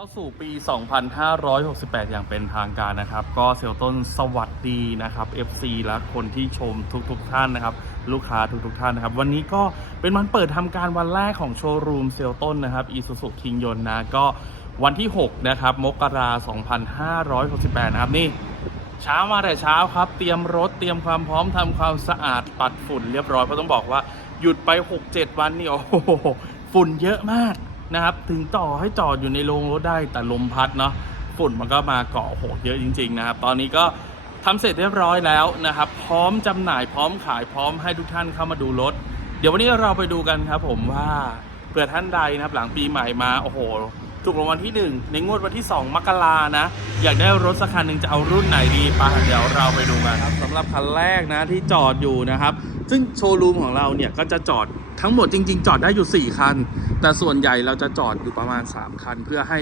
เข้าสู่ปี 2568 อย่างเป็นทางการนะครับ ก็เซลต้นสวัสดีนะครับ FC และคนที่ชมทุกๆทท่านนะครับ ลูกค้าทุกๆท่านนะครับ วันนี้ก็เป็นวันเปิดทำการวันแรกของโชว์รูมเซลต้นนะครับอีซูซูคิงยนนะก็วันที่ 6 นะครับ มกราคม 2568 นะครับนี่เช้ามาแต่เช้าครับ เตรียมรถเตรียมความพร้อมทำความสะอาดปัดฝุ่นเรียบร้อยเพราะต้องบอกว่าหยุดไป 6-7 วันนี่โอ้โหฝุ่นเยอะมาก นะครับ ถึงต่อให้จอดอยู่ในโรงรถได้แต่ลมพัดเนาะฝุ่นมันก็มาเกาะโหเยอะจริง ๆ นะครับ ตอนนี้ก็ทำเสร็จเรียบร้อยแล้วนะครับ พร้อมจำหน่ายพร้อมขายพร้อมให้ทุกท่านเข้ามาดูรถ เดี๋ยววันนี้เราไปดูกันครับผมว่าเผื่อท่านใดนะครับหลังปีใหม่มาโอ้โห ถูกรางวัลที่ 1 ในงวดวันที่ 2 มกรานะ อยากได้รถสักคันหนึ่งจะเอารุ่นไหนดีปะเดี๋ยวเราไปดูกันครับสำหรับคันแรกนะที่จอดอยู่นะครับ ซึ่งโชว์รูมของเราเนี่ยก็จะจอดทั้งหมดจริง ๆ จอดได้อยู่ 4 คัน แต่ส่วนใหญ่เราจะจอดอยู่ประมาณ 3 คัน เพื่อให้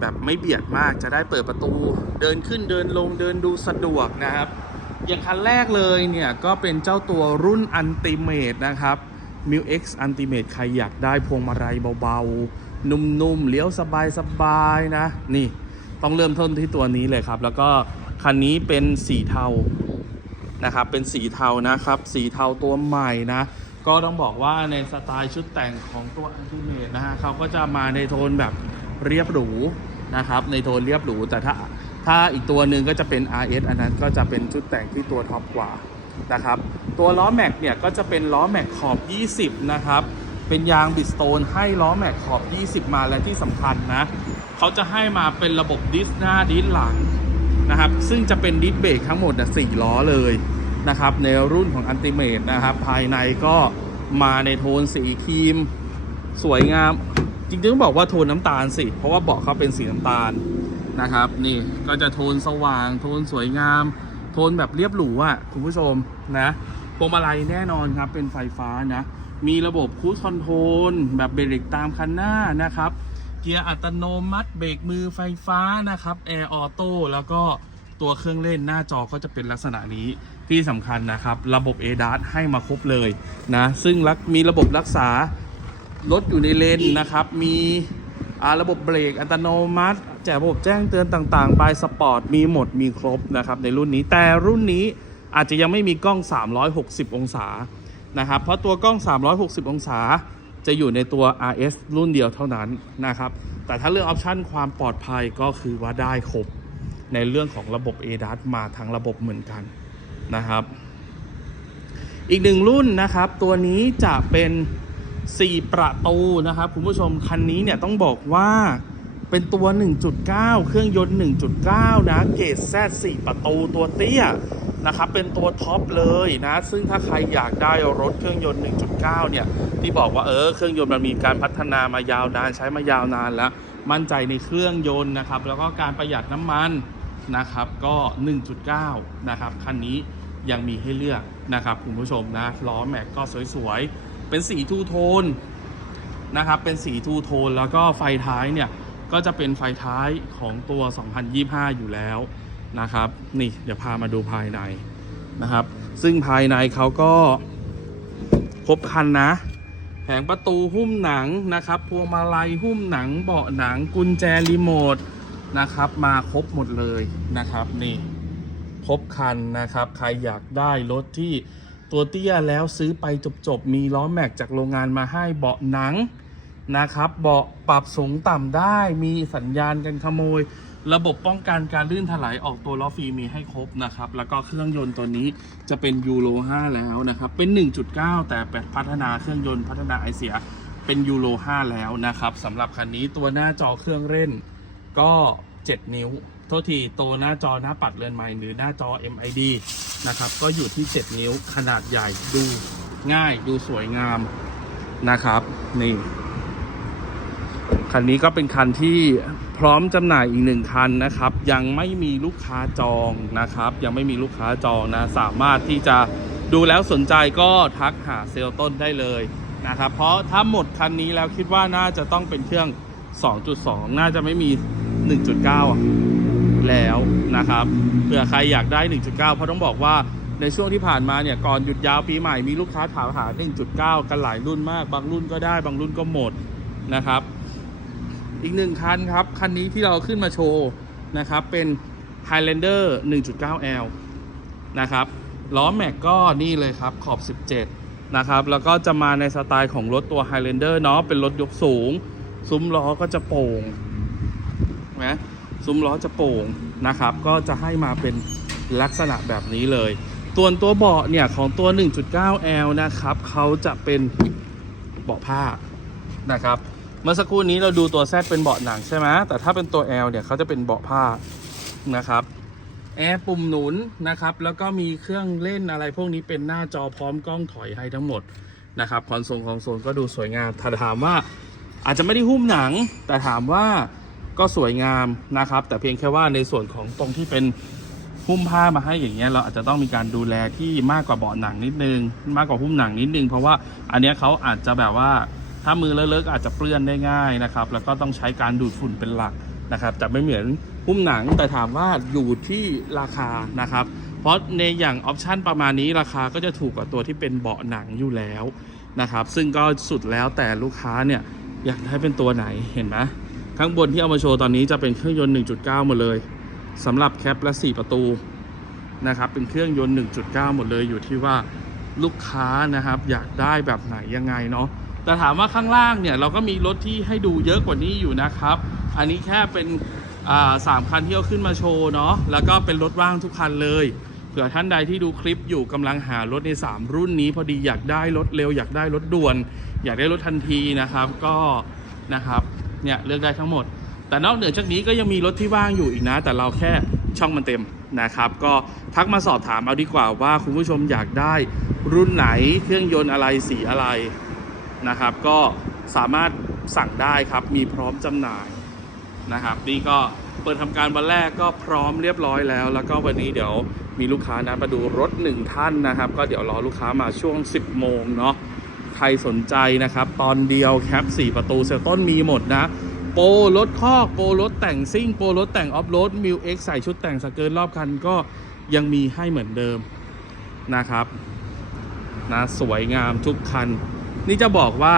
แบบไม่เบียดมากจะได้เปิดประตู เดินขึ้นเดินลงเดินดูสะดวกนะครับ อย่างคันแรกเลยเนี่ยก็เป็นเจ้าตัวรุ่นอันติเม e นะครับ m i l X Ultimate ใครอยากได้พวงมาลัยเบาๆ นุ่มๆเลี้ยวสบายๆนะ นี่ต้องเริ่มต้นที่ตัวนี้เลยครับ แล้วก็คันนี้เป็นสีเทานะครับ เป็นสีเทานะครับ สีเทาตัวใหม่นะ ก็ต้องบอกว่าในสไตล์ชุดแต่งของตัว Ultimate นะฮะเขาก็จะมาในโทนแบบเรียบหรูนะครับ ในโทนเรียบหรู แต่ถ้าถ้าอีกตัวหนึ่งก็จะเป็น RS อันนั้นก็จะเป็นชุดแต่งที่ตัวท็อปกว่านะครับ ตัวล้อแม็กเนี่ยก็จะเป็นล้อแม็กขอบ 20 นะครับ เป็นยางบิสโตนให้ล้อแม็กขอบ 20 มาและที่สำคัญนะ เขาจะให้มาเป็นระบบดิสหน้าดิสหลังนะครับ ซึ่งจะเป็นดิสเบรกทั้งหมดนะ4ล้อเลยนะครับ ในรุ่นของอันติเม e นะครับ ภายในก็มาในโทนสีครีม สวยงาม จริงๆต้องบอกว่าโทนน้ำตาลสิ เพราะว่าเบาะเขาเป็นสีน้ำตาลนะครับ นี่ก็จะโทนสว่าง โทนสวยงาม โทนแบบเรียบหรูอะคุณผู้ชมนะพวงมาลัยแน่นอนครับเป็นไฟฟ้านะ มีระบบคู i คอนโทรลแบบเบรกตามคันหน้านะครับ เกียร์อัตโนมัติเบรกมือไฟฟ้านะครับแอร์ออโต้แล้วก็ตัวเครื่องเล่นหน้าจอก็จะเป็นลักษณะนี้ที่สำคัญนะครับ ระบบ ADAS ให้มาครบเลยนะซึ่งมีระบบรักษารถอยู่ในเลนนะครับ มีระบบเบรกอัตโนมัติ แจกระบบแจ้งเตือนต่างๆบายสปอร์ตมีหมดมีครบนะครับในรุ่นนี้แต่รุ่นนี้อาจจะยังไม่มีกล้อง 360 องศา นะครับ เพราะตัวกล้อง 360 องศาจะอยู่ในตัว RS รุ่นเดียวเท่านั้นนะครับ แต่ถ้าเรื่องออปชันความปลอดภัยก็คือว่าได้ครบ ในเรื่องของระบบ ADAS มาทั้งระบบเหมือนกันนะครับ อีกหนึ่งรุ่นนะครับ ตัวนี้จะเป็น 4 ประตูนะครับคุณผู้ชมคันนี้เนี่ยต้องบอกว่าเป็นตัว 1.9 เครื่องยนต์ 1.9 นะ เกรด Z 4ประตูตัวเตี้ย นะครับเป็นตัวท็อปเลยนะ ซึ่งถ้าใครอยากได้รถเครื่องยนต์ 1.9 เนี่ย ที่บอกว่าเออเครื่องยนต์มันมีการพัฒนามายาวนานใช้มายาวนานแล้ว มั่นใจในเครื่องยนต์นะครับ แล้วก็การประหยัดน้ำมันนะครับ ก็ 1.9 นะครับ คันนี้ยังมีให้เลือกนะครับคุณผู้ชมนะล้อแม็กก็สวยๆ เป็นสีทูโทนนะครับเป็นสีทูโทนแล้วก็ไฟท้ายเนี่ยก็จะเป็นไฟท้ายของตัว 2025 อยู่แล้ว นะครับ นี่เดี๋ยวพามาดูภายในนะครับ ซึ่งภายในเขาก็ครบคันนะ แผงประตูหุ้มหนังนะครับพวงมาลัยหุ้มหนังเบาะหนังกุญแจรีโมทนะครับ มาครบหมดเลยนะครับ นี่ครบคันนะครับ ใครอยากได้รถที่ตัวเตี้ยแล้วซื้อไปจบๆ มีล้อแม็กจากโรงงานมาให้เบาะหนังนะครับ เบาะปรับสูงต่ำได้ มีสัญญาณกันขโมย ระบบป้องกันการลื่นถลายออกตัวล้อฟรีมีให้ครบนะครับ แล้วก็เครื่องยนต์ตัวนี้จะเป็นยูโร 5 แล้วนะครับ เป็น 1.9 แต่พัฒนาเครื่องยนต์พัฒนาไอเสียเป็นยูโร 5 แล้วนะครับสำหรับคันนี้ตัวหน้าจอเครื่องเล่นก็ 7 นิ้วโทษทีตัวหน้าจอหน้าปัดเรือนใหม่หรือหน้าจอ MID นะครับก็อยู่ที่ 7 นิ้วขนาดใหญ่ดูง่ายดูสวยงามนะครับนี่ คันนี้ก็เป็นคันที่พร้อมจำหน่ายอีกหนึ่งคันนะครับ ยังไม่มีลูกค้าจองนะครับ ยังไม่มีลูกค้าจองนะสามารถที่จะดูแล้วสนใจก็ทักหาเซลล์ต้นได้เลยนะครับเพราะถ้าหมดคันนี้แล้วคิดว่าน่าจะต้องเป็นเครื่อง 2.2 น่าจะไม่มี 1.9 แล้วนะครับเผื่อใครอยากได้ 1.9 เพราะต้องบอกว่าในช่วงที่ผ่านมาเนี่ยก่อนหยุดยาวปีใหม่มีลูกค้าถามหา 1.9 กันหลายรุ่นมาก บางรุ่นก็ได้บางรุ่นก็หมดนะครับ อีกหนึ่งคันครับ คันนี้ที่เราขึ้นมาโชว์นะครับ เป็น Highlander 1.9L นะครับ ล้อแม็กก็นี่เลยครับขอบ 17 นะครับ แล้วก็จะมาในสไตล์ของรถตัว Highlander เนาะเป็นรถยกสูง ซุ้มล้อก็จะโป่งนไหมซุ้มล้อจะโป่งนะครับ ก็จะให้มาเป็นลักษณะแบบนี้เลย ตัวนตัวเบาะเนี่ยของตัว 1.9L นะครับเขาจะเป็นเบาะผ้านะครับ เมื่อสักครู่นี้เราดูตัวแซดเป็นเบาะหนังใช่ไหมแต่ถ้าเป็นตัว L เนี่ยเขาจะเป็นเบาะผ้านะครับแอร์ปุ่มหนุนนะครับ แล้วก็มีเครื่องเล่นอะไรพวกนี้เป็นหน้าจอพร้อมกล้องถอยให้ทั้งหมดนะครับคอนโซลคอนโซลก็ดูสวยงามถ้าถามว่าอาจจะไม่ได้หุ้มหนัง แต่ถามว่าก็สวยงามนะครับ แต่เพียงแค่ว่าในส่วนของตรงที่เป็นหุ้มผ้ามาให้อย่างเงี้ยเราอาจจะต้องมีการดูแลที่มากกว่าเบาะหนังนิดนึง มากกว่าหุ้มหนังนิดนึง เพราะว่าอันเนี้ยเขาอาจจะแบบว่า ถ้ามือเลอะๆอาจจะเปื้อนได้ง่ายนะครับ แล้วก็ต้องใช้การดูดฝุ่นเป็นหลักนะครับแต่ไม่เหมือนหุ้มหนังแต่ถามว่าอยู่ที่ราคานะครับ เพราะในอย่างออปชันประมาณนี้ราคาก็จะถูกกว่าตัวที่เป็นเบาะหนังอยู่แล้วนะครับ ซึ่งก็สุดแล้วแต่ลูกค้าเนี่ยอยากได้เป็นตัวไหนเห็นไหมข้างบนที่เอามาโชว์ตอนนี้จะเป็นเครื่องยนต์ 1.9 หมดเลยสำหรับแคปและ 4 ประตูนะครับเป็นเครื่องยนต์ 1.9 หมดเลยอยู่ที่ว่าลูกค้านะครับอยากได้แบบไหนยังไงเนาะ แต่ถามว่าข้างล่างเนี่ยเราก็มีรถที่ให้ดูเยอะกว่านี้อยู่นะครับ อันนี้แค่เป็นสามคันที่เอาขึ้นมาโชว์เนาะแล้วก็เป็นรถว่างทุกคันเลยเผื่อท่านใดที่ดูคลิปอยู่กำลังหารถใน 3 รุ่นนี้ พอดีอยากได้รถเร็วอยากได้รถด่วน อยากได้รถทันทีนะครับ ก็นะครับเนี่ยเลือกได้ทั้งหมด แต่นอกเหนือจากนี้ก็ยังมีรถที่ว่างอยู่อีกนะ แต่เราแค่ช่องมันเต็มนะครับ ก็ทักมาสอบถามเอาดีกว่าว่าคุณผู้ชมอยากได้รุ่นไหนเครื่องยนต์อะไรสีอะไร นะครับ ก็สามารถสั่งได้ครับ มีพร้อมจำหน่ายนะครับ นี่ก็เปิดทำการวันแรกก็พร้อมเรียบร้อยแล้ว แล้วก็วันนี้เดี๋ยวมีลูกค้านะมาดูรถหนึ่งท่านนะครับ ก็เดี๋ยวรอลูกค้ามาช่วง 10 โมงเนาะใครสนใจนะครับ ตอนเดียวแคป 4 ประตูเซลต้นมีหมดนะโปรรถคอกโปรรถแต่งซิ่งโปรรถแต่งออฟโรดมิวเอ็กใส่ชุดแต่งสเกิร์ตรอบคันก็ยังมีให้เหมือนเดิมนะครับนะสวยงามทุกคัน นี่จะบอกว่า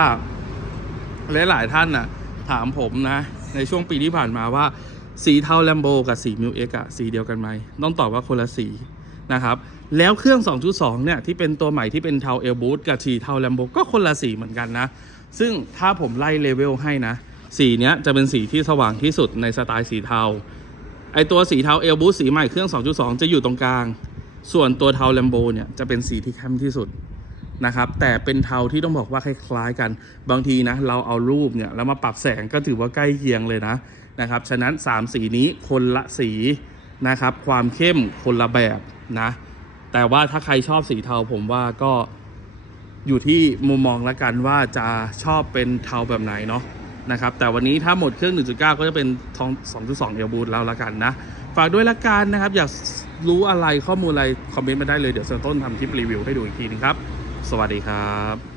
หลายๆท่านน่ะ ถามผมนะ ในช่วงปีที่ผ่านมาว่า สีเทาแลมโบกับสีมิวเอ็กอะสีเดียวกันไหม ต้องตอบว่าคนละสีนะครับ แล้วเครื่อง 2.2 เนี่ย ที่เป็นตัวใหม่ที่เป็นเทาเอลบูทกับสีเทาแลมโบก็คนละสีเหมือนกันนะ ซึ่งถ้าผมไล่เลเวลให้นะ สีเนี้ยจะเป็นสีที่สว่างที่สุดในสไตล์สีเทา ไอตัวสีเทาเอลบูทสีใหม่เครื่อง 2.2 จะอยู่ตรงกลาง ส่วนตัวเทาแลมโบเนี่ยจะเป็นสีที่เข้มที่สุด นะครับ แต่เป็นเทาที่ต้องบอกว่าคล้ายๆ กัน บางทีนะเราเอารูปเนี่ยแล้วมาปรับแสงก็ถือว่าใกล้เคียงเลยนะนะครับ ฉะนั้น 3 สีนี้คนละสีนะครับ ความเข้มคนละแบบนะ แต่ว่าถ้าใครชอบสีเทาผมว่าก็อยู่ที่มุมมองละกันว่าจะชอบเป็นเทาแบบไหนเนาะนะครับ แต่วันนี้ถ้าหมดเครื่อง 1.9 ก็จะเป็นทอง 2.2เอลบูทแล้วละกันนะ ฝากด้วยละกันนะครับ อยากรู้อะไรข้อมูลอะไร คอมเมนต์มาได้เลย เดี๋ยวเซอร์ต้นทำคลิปรีวิวให้ดูอีกทีนึงครับ สวัสดีครับ